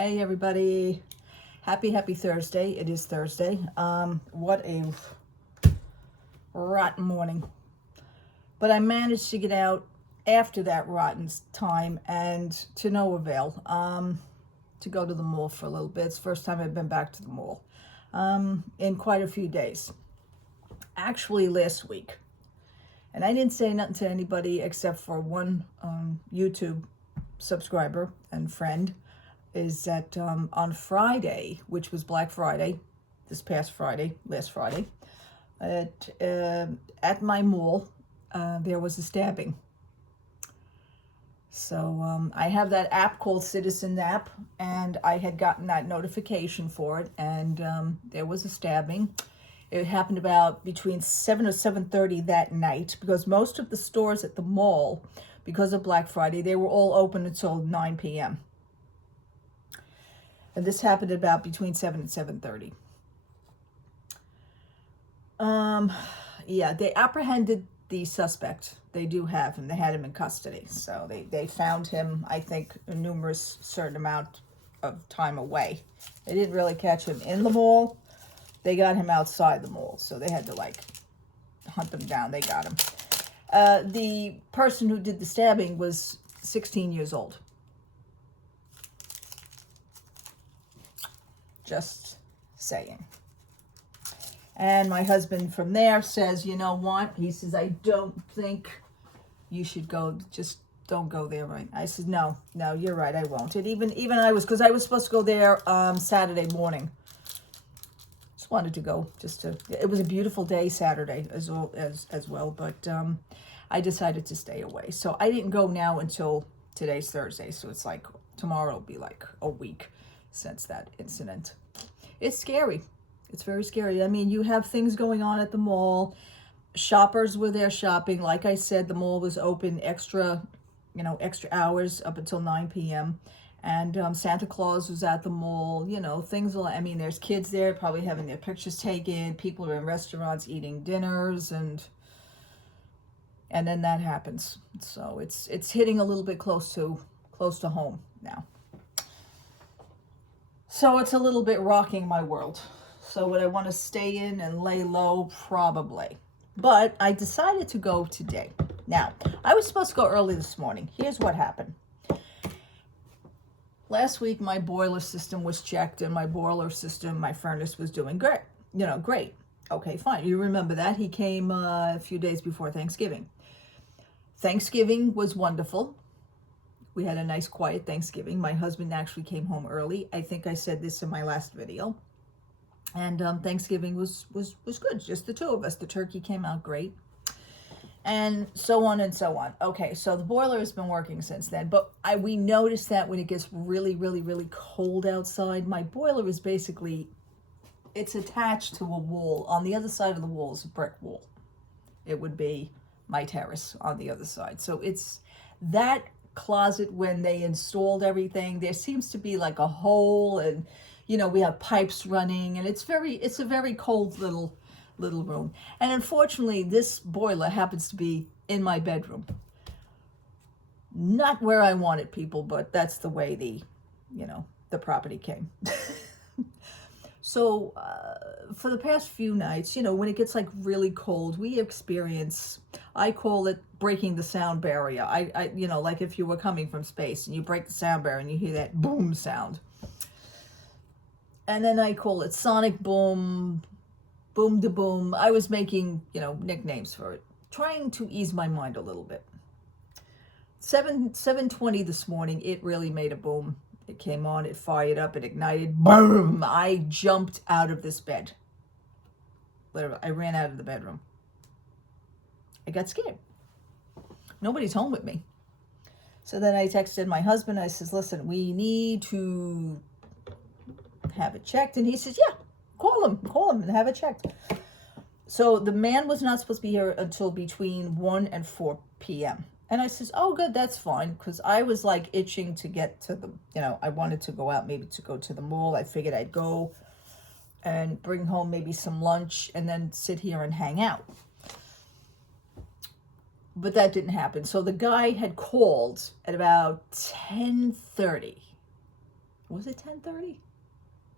Hey everybody. Happy Thursday. It is Thursday. What a rotten morning. But I managed to get out after that rotten time and to no avail. To go to the mall for a little bit. It's the first time I've been back to the mall in quite a few days. Actually last week. And I didn't say nothing to anybody except for one YouTube subscriber and friend, is that on Friday, which was Black Friday, this past Friday, last Friday, at my mall, there was a stabbing. So I have that app called Citizen App, and I had gotten that notification for it, and there was a stabbing. It happened about between 7 or 7:30 that night, because most of the stores at the mall, because of Black Friday, they were all open until 9 p.m. And this happened about between 7 and 7:30. Yeah, they apprehended the suspect. They do have him. They had him in custody. So they found him, I think, a numerous certain amount of time away. They didn't really catch him in the mall. They got him outside the mall. So they had to, like, hunt him down. They got him. The person who did the stabbing was 16 years old. Just saying. And my husband from there says, you know what? He says, I don't think you should go. Just don't go there, right? I said, no, you're right. I won't. And even I was, because I was supposed to go there Saturday morning. Just wanted to go it was a beautiful day Saturday as well, but I decided to stay away. So I didn't go now until today's Thursday. So it's like tomorrow will be like a week since that incident. It's scary. It's very scary. I mean, you have things going on at the mall. Shoppers were there shopping. Like I said, the mall was open extra hours up until 9 p.m. And Santa Claus was at the mall. Things like, I mean, there's kids there probably having their pictures taken. People are in restaurants eating dinners, and then that happens. So it's hitting a little bit close to home now. So it's a little bit rocking my world. So would I want to stay in and lay low? Probably. But I decided to go today. Now, I was supposed to go early this morning. Here's what happened. Last week, my boiler system was checked, and my furnace was doing great. Great. Okay, fine. You remember that. He came a few days before Thanksgiving. Thanksgiving was wonderful. We had a nice, quiet Thanksgiving. My husband actually came home early. I think I said this in my last video. And Thanksgiving was good, just the two of us. The turkey came out great. And so on and so on. Okay, so the boiler has been working since then. But we noticed that when it gets really, really, really cold outside, my boiler is basically, it's attached to a wall. On the other side of the wall is a brick wall. It would be my terrace on the other side. So it's that closet. When they installed everything, there seems to be like a hole, and we have pipes running, and it's a very cold little room. And unfortunately, this boiler happens to be in my bedroom. Not where I wanted, people, but that's the way the property came. So for the past few nights, when it gets like really cold, we experience, I call it breaking the sound barrier. I like if you were coming from space and you break the sound barrier and you hear that boom sound. And then I call it sonic boom, boom to boom. I was making, nicknames for it, trying to ease my mind a little bit. 7:20 this morning, it really made a boom. It came on, it fired up, it ignited, boom! I jumped out of this bed. Literally, I ran out of the bedroom. I got scared. Nobody's home with me. So then I texted my husband. I says, listen, we need to have it checked. And he says, yeah, call him and have it checked. So the man was not supposed to be here until between 1 and 4 p.m. And I says, oh, good, that's fine. Because I was like itching to get to I wanted to go out, maybe to go to the mall. I figured I'd go and bring home maybe some lunch and then sit here and hang out. But that didn't happen. So the guy had called at about 10:30 Was it 10:30?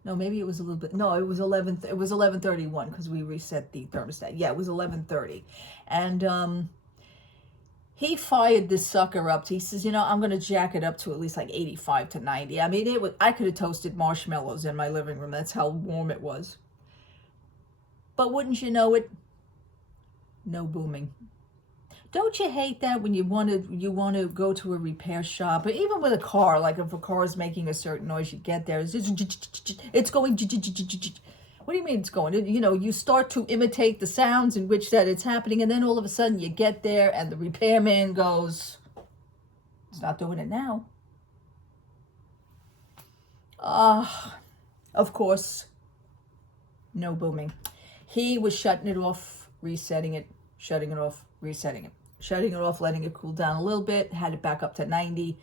No, maybe it was a little bit. No, it was 11. It was 11:31 because we reset the thermostat. Yeah, it was 11:30, and he fired this sucker up. He says, I'm going to jack it up to at least like 85 to 90. I mean, I could have toasted marshmallows in my living room. That's how warm it was. But wouldn't you know it? No booming. Don't you hate that when you want to go to a repair shop, or even with a car, like if a car is making a certain noise, you get there, it's going. What do you mean it's going? You start to imitate the sounds in which that it's happening, and then all of a sudden you get there, and the repairman goes, "It's not doing it now." Of course, no booming. He was shutting it off, resetting it, shutting it off, resetting it. Shutting it off, letting it cool down a little bit, had it back up to 90.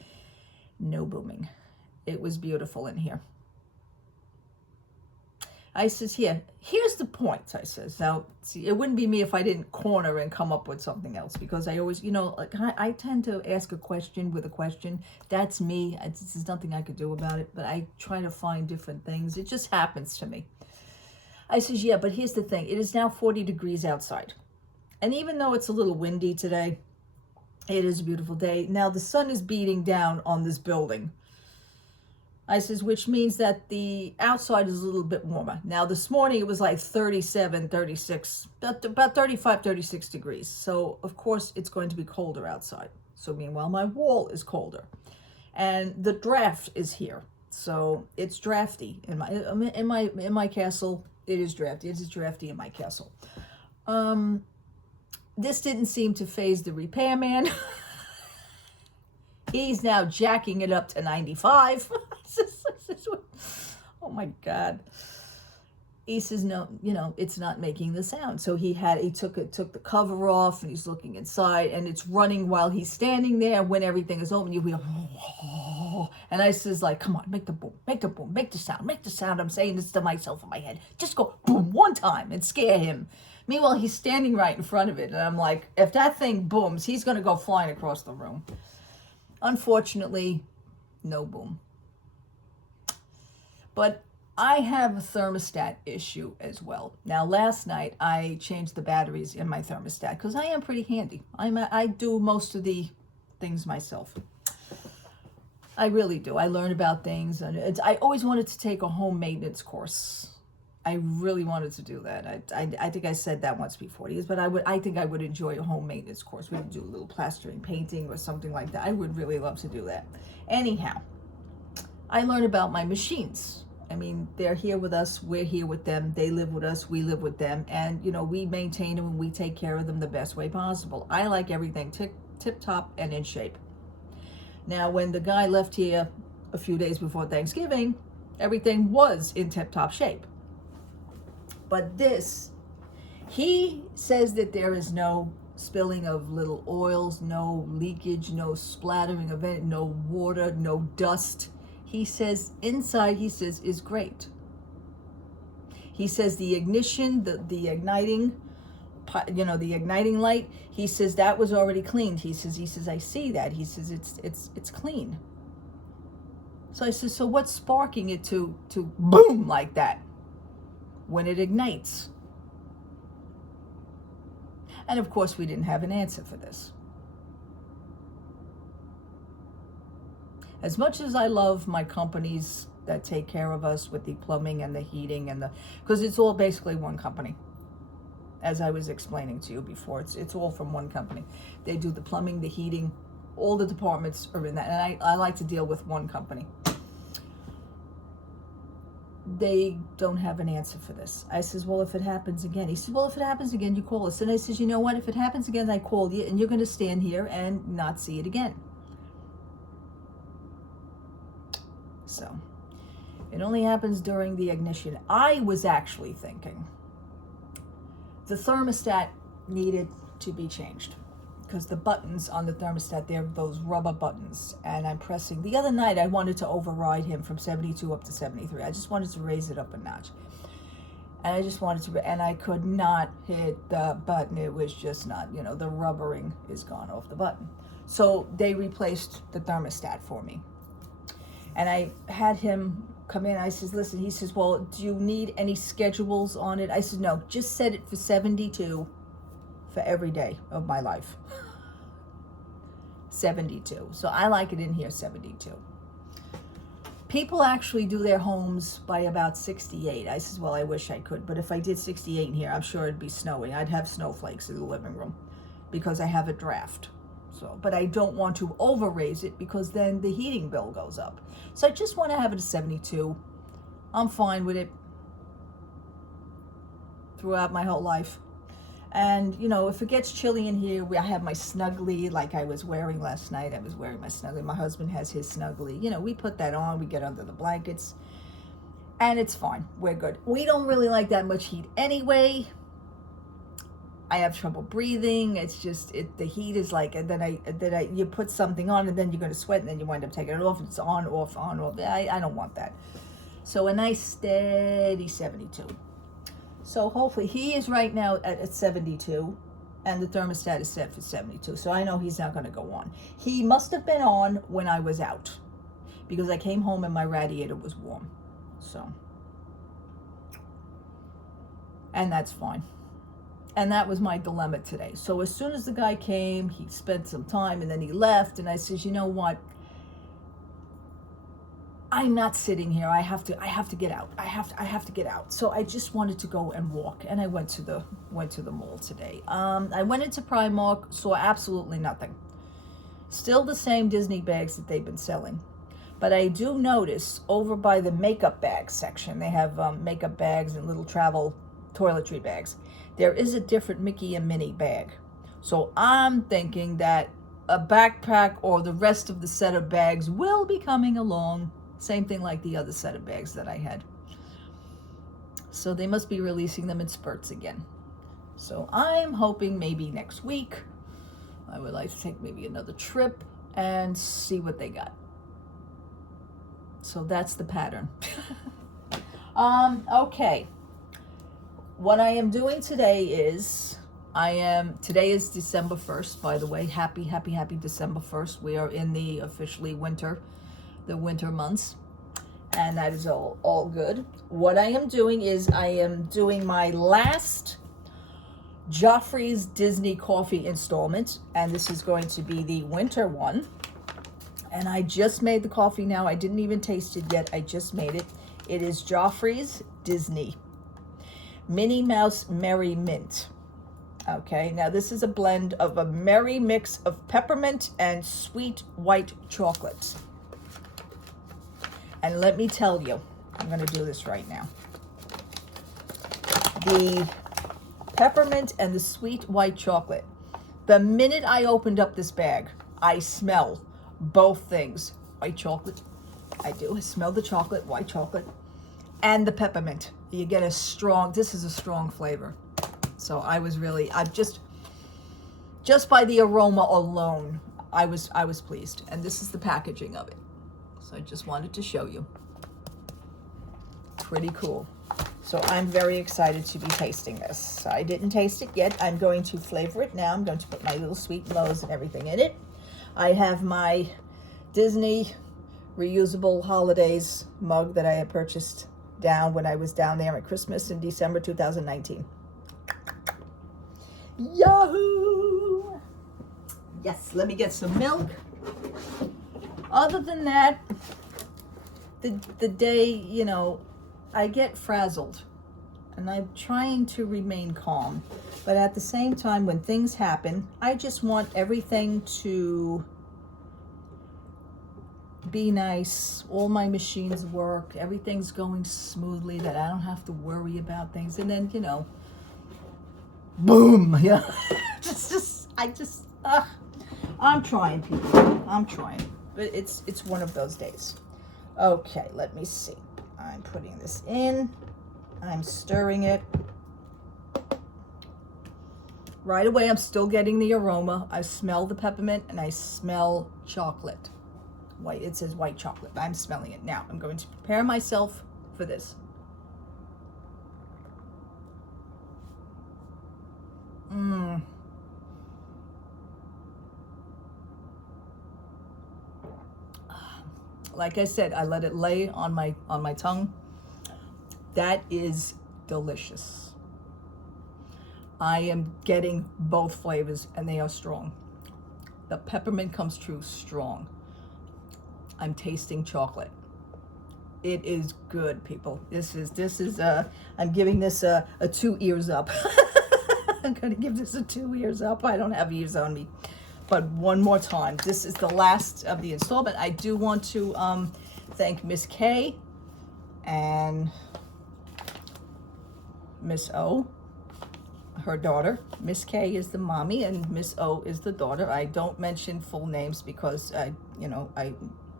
No booming. It was beautiful in here. I says, here's the point, I says. Now, see, it wouldn't be me if I didn't corner and come up with something else, because I always, I tend to ask a question with a question. That's me. There's nothing I could do about it, but I try to find different things. It just happens to me. I says, but here's the thing. It is now 40 degrees outside. And even though it's a little windy today, it is a beautiful day. Now the sun is beating down on this building. I says, which means that the outside is a little bit warmer. Now this morning it was like 37, 36, about 35, 36 degrees. So of course it's going to be colder outside. So meanwhile my wall is colder. And the draft is here. So it's drafty in my castle. It is drafty. It is drafty in my castle. This didn't seem to faze the repairman. He's now jacking it up to 95. Oh my God. He says, no, it's not making the sound. So he took the cover off, and he's looking inside, and it's running while he's standing there. When everything is open, you hear, and I says, like, come on, make the boom, make the boom, make the sound. I'm saying this to myself in my head. Just go boom one time and scare him. Meanwhile, he's standing right in front of it, and I'm like, if that thing booms, he's going to go flying across the room. Unfortunately, no boom. But I have a thermostat issue as well. Now, last night, I changed the batteries in my thermostat because I am pretty handy. I do most of the things myself. I really do. I learn about things, and I always wanted to take a home maintenance course. I really wanted to do that. I think I said that once before, but I think I would enjoy a home maintenance course. We would do a little plastering, painting, or something like that. I would really love to do that. Anyhow, I learned about my machines. I mean, they're here with us. We're here with them. They live with us. We live with them. And, we maintain them and we take care of them the best way possible. I like everything tip-top and in shape. Now, when the guy left here a few days before Thanksgiving, everything was in tip-top shape. But he says that there is no spilling of little oils, no leakage, no splattering of it, no water, no dust. He says inside, is great. He says the ignition, the igniting, the igniting light, he says that was already cleaned. He says, I see that. He says, it's clean. So I said, so what's sparking it to boom like that when it ignites? And of course, we didn't have an answer for this. As much as I love my companies that take care of us with the plumbing and the heating because it's all basically one company. As I was explaining to you before, it's all from one company. They do the plumbing, the heating, all the departments are in that. And I like to deal with one company. They don't have an answer for this. I says, well, if it happens again. He said, well, if it happens again, you call us. And I says, you know what? If it happens again, I call you, and you're going to stand here and not see it again. So it only happens during the ignition. I was actually thinking the thermostat needed to be changed because the buttons on the thermostat, they're those rubber buttons, and I'm pressing. The other night I wanted to override him from 72 up to 73. I just wanted to raise it up a notch. And I just wanted to, and I could not hit the button. It was just not, the rubbering is gone off the button. So they replaced the thermostat for me. And I had him come in. I says, listen, he says, well, do you need any schedules on it? I said, no, just set it for 72 for every day of my life. 72. So I like it in here, 72. People actually do their homes by about 68. I says, well, I wish I could, but if I did 68 in here, I'm sure it'd be snowing. I'd have snowflakes in the living room because I have a draft. So, but I don't want to over raise it because then the heating bill goes up. So I just want to have it at 72. I'm fine with it throughout my whole life. And, you know, if it gets chilly in here, I have my snuggly like I was wearing last night. I was wearing my snuggly. My husband has his snuggly. You know, we put that on. We get under the blankets. And it's fine. We're good. We don't really like that much heat anyway. I have trouble breathing. It's just, the heat is like, and then you put something on and then you're going to sweat and then you wind up taking it off. It's on, off, on, off. I don't want that. So a nice steady 72. So hopefully he is right now at 72 and the thermostat is set for 72. So I know he's not going to go on. He must have been on when I was out because I came home and my radiator was warm. So, and that's fine. And that was my dilemma today. So as soon as the guy came, he spent some time and then he left. And I says, you know what? I'm not sitting here. I have to get out. I have to get out. So I just wanted to go and walk, and I went to the mall today. I went into Primark, saw absolutely nothing. Still the same Disney bags that they've been selling, but I do notice over by the makeup bag section, they have makeup bags and little travel toiletry bags. There is a different Mickey and Minnie bag. So I'm thinking that a backpack or the rest of the set of bags will be coming along. Same thing like the other set of bags that I had. So they must be releasing them in spurts again. So I'm hoping maybe next week I would like to take maybe another trip and see what they got. So that's the pattern. Okay. What I am doing today is today is December 1st, by the way. Happy December 1st. We are in the officially the winter months, and that is all good. What I am doing is I am doing my last Joffrey's Disney Coffee installment, and this is going to be the winter one. And I just made the coffee now. I didn't even taste it yet. I just made it. It is Joffrey's Disney Minnie Mouse Merry Mint. Okay, now this is a blend of a merry mix of peppermint and sweet white chocolate. And let me tell you, I'm going to do this right now. The peppermint and the sweet white chocolate. The minute I opened up this bag, I smell both things. White chocolate. I do. I smell the chocolate, white chocolate, and the peppermint. You get this is a strong flavor. So I've just by the aroma alone, I was pleased. And this is the packaging of it. So I just wanted to show you. Pretty cool. So I'm very excited to be tasting this. I didn't taste it yet. I'm going to flavor it now. I'm going to put my little sweet lows and everything in it. I have my Disney reusable holidays mug that I had purchased when I was down there at Christmas in December 2019. Yahoo! Yes, let me get some milk. Other than that, the day, you know, I get frazzled, and I'm trying to remain calm. But at the same time, when things happen, I just want everything to be nice. All my machines work. Everything's going smoothly, that I don't have to worry about things. And then, you know, boom. Yeah. I'm trying, people. I'm trying. But it's one of those days. Okay, let me see. I'm putting this in. I'm stirring it. Right away, I'm still getting the aroma. I smell the peppermint and I smell chocolate. White. It says white chocolate. I'm smelling it now. I'm going to prepare myself for this. like I said, I let it lay on my tongue. That is delicious. I am getting both flavors and they are strong. The peppermint comes through strong. I'm tasting chocolate. It is good, people. This is I'm giving this a 2 ears up. I'm gonna give this a 2 ears up. I don't have ears on me. But one more time, this is the last of the installment. I do want to thank Miss K and Miss O, her daughter. Miss K is the mommy and Miss O is the daughter. I don't mention full names because I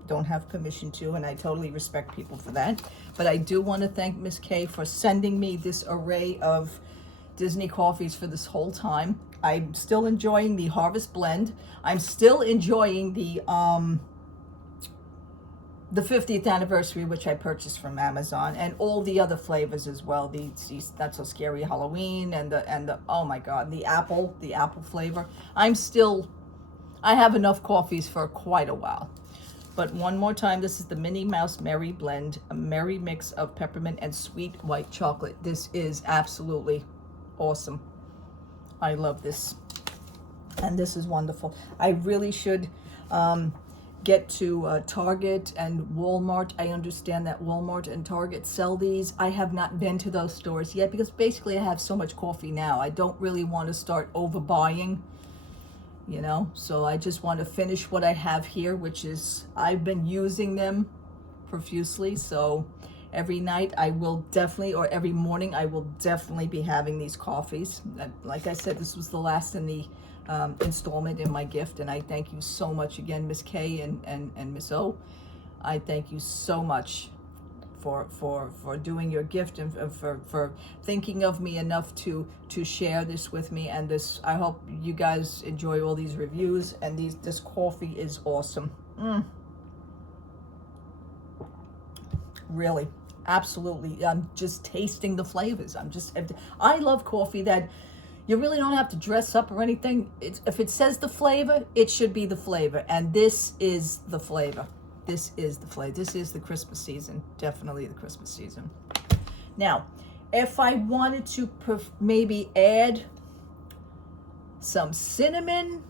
don't have permission to, and I totally respect people for that. But I do want to thank Miss K for sending me this array of Disney coffees for this whole time. I'm still enjoying the Harvest Blend. I'm still enjoying the 50th anniversary, which I purchased from Amazon, and all the other flavors as well. The Not So Scary Halloween and the oh my God, the apple flavor. I have enough coffees for quite a while. But one more time, this is the Minnie Mouse Merry Blend, a merry mix of peppermint and sweet white chocolate. This is absolutely awesome. I love this. And this is wonderful. I really should get to Target and Walmart. I understand that Walmart and Target sell these. I have not been to those stores yet because basically I have so much coffee now. I don't really want to start overbuying, you know, so I just want to finish what I have here, which is I've been using them profusely. So every night I will definitely, or every morning I will definitely be having these coffees. Like I said, this was the last in the installment in my gift, and I thank you so much again, Miss K and Miss O. I thank you so much for doing your gift and for thinking of me enough to share this with me. And this, I hope you guys enjoy all these reviews, and this coffee is awesome. Really, absolutely. I'm just tasting the flavors. I love coffee that you really don't have to dress up or anything. If it says the flavor, it should be the flavor, and this is the flavor. This is the flavor. This is the Christmas season. Definitely the Christmas season. Now, if I wanted to maybe add some cinnamon,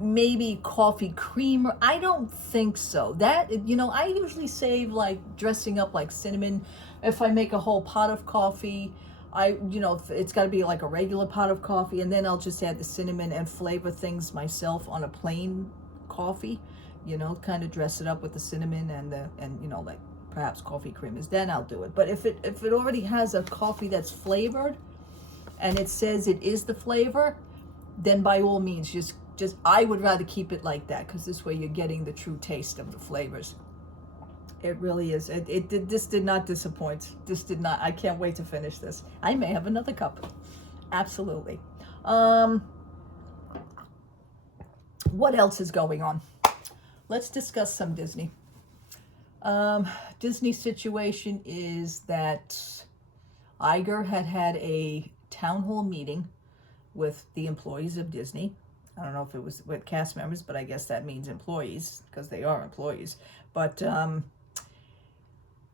maybe coffee creamer, I don't think so. That, you know, I usually save like dressing up like cinnamon. If I make a whole pot of coffee, it's got to be like a regular pot of coffee, and then I'll just add the cinnamon and flavor things myself on a plain coffee. You know, kind of dress it up with the cinnamon and you know, like perhaps coffee creamers. Then I'll do it. But if it already has a coffee that's flavored and it says it is the flavor, then by all means, just I would rather keep it like that, because this way you're getting the true taste of the flavors. It really is. This did not disappoint. This did not. I can't wait to finish this. I may have another cup. Absolutely. What else is going on? Let's discuss some Disney. Disney situation is that Iger had a town hall meeting with the employees of Disney. I don't know if it was with cast members, but I guess that means employees because they are employees. But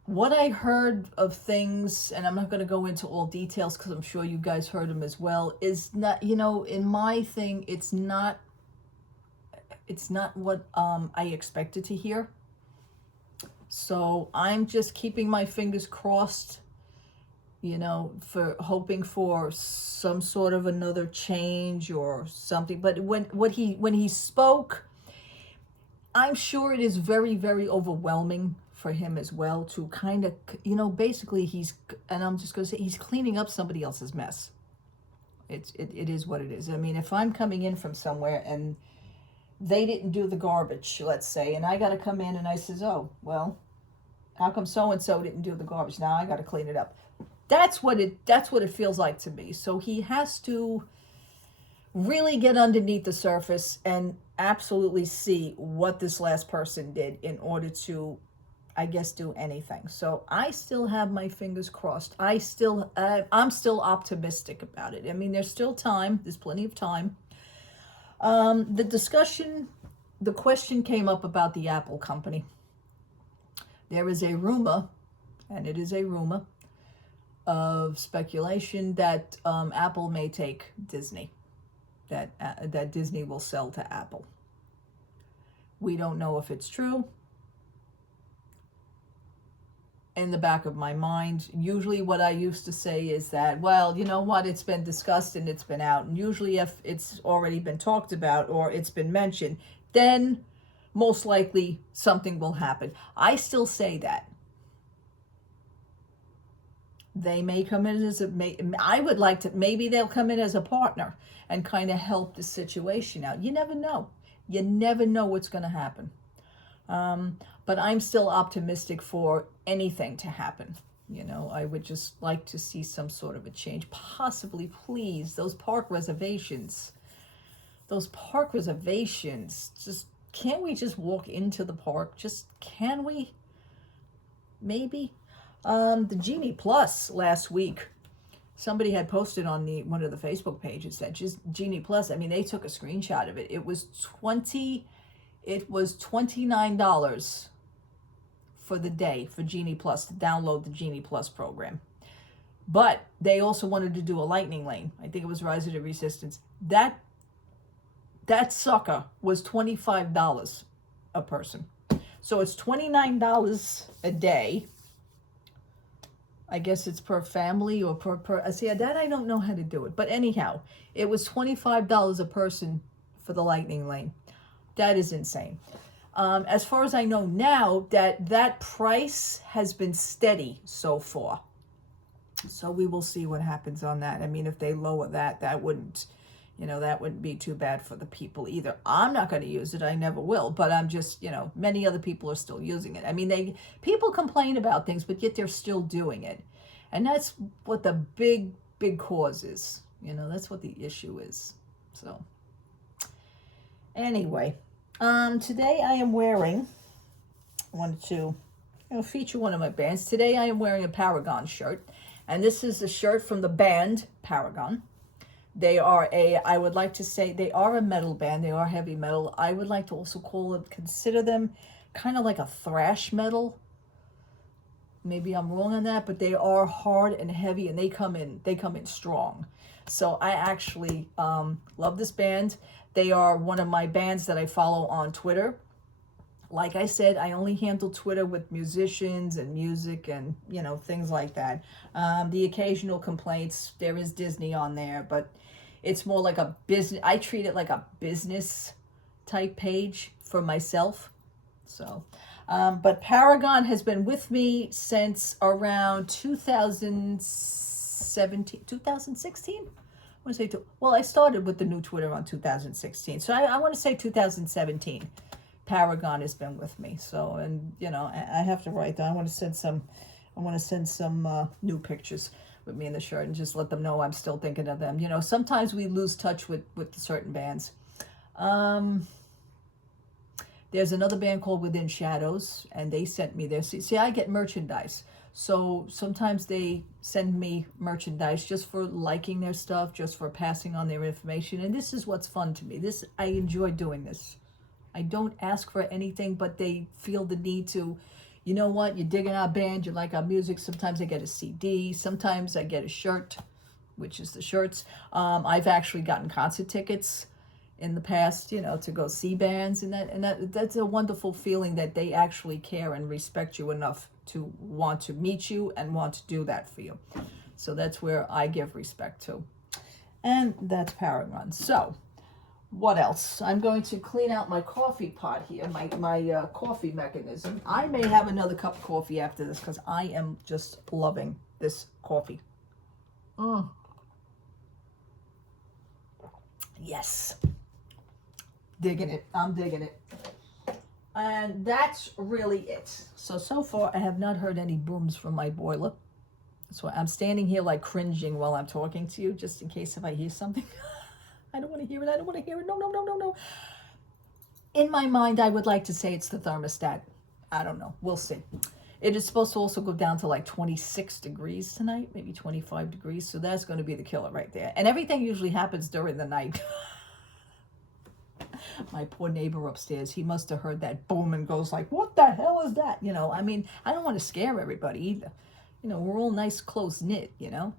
what I heard of things, and I'm not going to go into all details because I'm sure you guys heard them as well, is not, you know, in my thing, it's not what I expected to hear. So I'm just keeping my fingers crossed, you know, for hoping for some sort of another change or something. But when he spoke, I'm sure it is very, very overwhelming for him as well to kind of, you know, basically I'm just going to say he's cleaning up somebody else's mess. It is what it is. I mean, if I'm coming in from somewhere and they didn't do the garbage, let's say, and I got to come in and I says, oh, well, how come so-and-so didn't do the garbage? Now I got to clean it up. That's what it feels like to me. So he has to really get underneath the surface and absolutely see what this last person did in order to, I guess, do anything. So I still have my fingers crossed. I'm still optimistic about it. I mean, there's still time. There's plenty of time. The discussion the question came up about the Apple company. There is a rumor, and it is a rumor, of speculation that Apple may take Disney, that Disney will sell to Apple. We don't know if it's true. In the back of my mind, usually what I used to say is that, well, you know what, it's been discussed and it's been out. And usually if it's already been talked about or it's been mentioned, then most likely something will happen. I still say that. They may come in as I would like to, maybe they'll come in as a partner and kind of help the situation out. You never know. You never know what's going to happen. But I'm still optimistic for anything to happen. You know, I would just like to see some sort of a change. Possibly, please, those park reservations, just, can't we just walk into the park? Just, can we? Maybe. The Genie Plus last week, somebody had posted on one of the Facebook pages that just Genie Plus, I mean, they took a screenshot of it. It was $29 for the day for Genie Plus, to download the Genie Plus program. But they also wanted to do a lightning lane. I think it was Rise of the Resistance. That sucker was $25 a person. So it's $29 a day. I guess it's per family or per see, that I don't know how to do it. But anyhow, it was $25 a person for the lightning lane. That is insane. As far as I know now, that price has been steady so far. So we will see what happens on that. I mean, if they lower that wouldn't, that wouldn't be too bad for the people either. I'm not going to use it. I never will. But I'm just, many other people are still using it. I mean, people complain about things, but yet they're still doing it. And that's what the big cause is. That's what the issue is. So anyway. Today I am wearing, I wanted to feature one of my bands. Today I am wearing a Paragon shirt, and this is a shirt from the band Paragon. They are I would like to say they are a metal band. They are heavy metal. I would like to also consider them kind of like a thrash metal. Maybe I'm wrong on that, but they are hard and heavy, and they come in strong. So I actually love this band. They are one of my bands that I follow on Twitter. Like I said, I only handle Twitter with musicians and music and, things like that. The occasional complaints, there is Disney on there, but it's more like a business. I treat it like a business type page for myself. So, but Paragon has been with me since around 2016. I started with the new Twitter on 2016. So I want to say 2017. Paragon has been with me. So, and I have to write down. I want to send some new pictures with me in the shirt and just let them know I'm still thinking of them. Sometimes we lose touch with certain bands. There's another band called Within Shadows, and they sent me their. See, I get merchandise. So sometimes they send me merchandise just for liking their stuff, just for passing on their information. And this is what's fun to me. I enjoy doing this. I don't ask for anything, but they feel the need to, you know what, you're digging our band, you like our music. Sometimes I get a CD. Sometimes I get a shirt, which is the shirts. I've actually gotten concert tickets in the past, to go see bands. And that's a wonderful feeling that they actually care and respect you enough to want to meet you and want to do that for you. So that's where I give respect to. And that's Paragon. So what else? I'm going to clean out my coffee pot here, my coffee mechanism. I may have another cup of coffee after this because I am just loving this coffee. Yes. Digging it. I'm digging it. And that's really it. So far, I have not heard any booms from my boiler. So I'm standing here like cringing while I'm talking to you, just in case if I hear something. I don't want to hear it. I don't want to hear it. No. In my mind, I would like to say it's the thermostat. I don't know. We'll see. It is supposed to also go down to like 26 degrees tonight, maybe 25 degrees. So that's going to be the killer right there. And everything usually happens during the night. My poor neighbor upstairs, he must have heard that boom and goes like, what the hell is that? You know, I mean, I don't want to scare everybody either. You know, we're all nice, close knit, you know.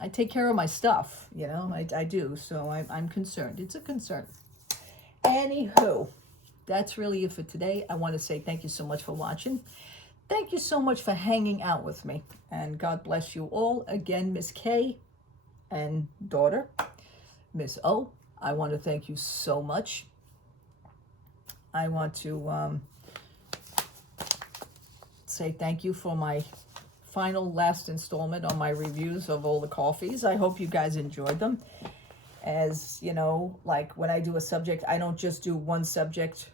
I take care of my stuff, you know, I do. So I'm concerned. It's a concern. Anywho, that's really it for today. I want to say thank you so much for watching. Thank you so much for hanging out with me. And God bless you all. Again, Miss K and daughter, Miss O, I want to thank you so much. I want to say thank you for my last installment on my reviews of all the coffees. I hope you guys enjoyed them. As you know, like when I do a subject, I don't just do one subject.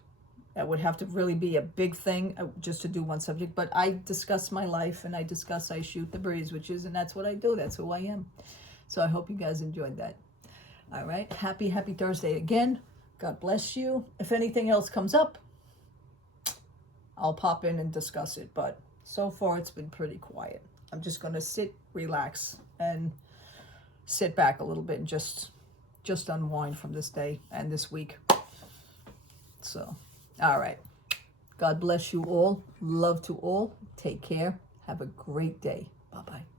That would have to really be a big thing just to do one subject. But I discuss my life and I shoot the breeze, and that's what I do. That's who I am. So I hope you guys enjoyed that. All right. Happy Thursday again. God bless you. If anything else comes up, I'll pop in and discuss it. But so far, it's been pretty quiet. I'm just going to sit, relax, and sit back a little bit and just unwind from this day and this week. So, all right. God bless you all. Love to all. Take care. Have a great day. Bye-bye.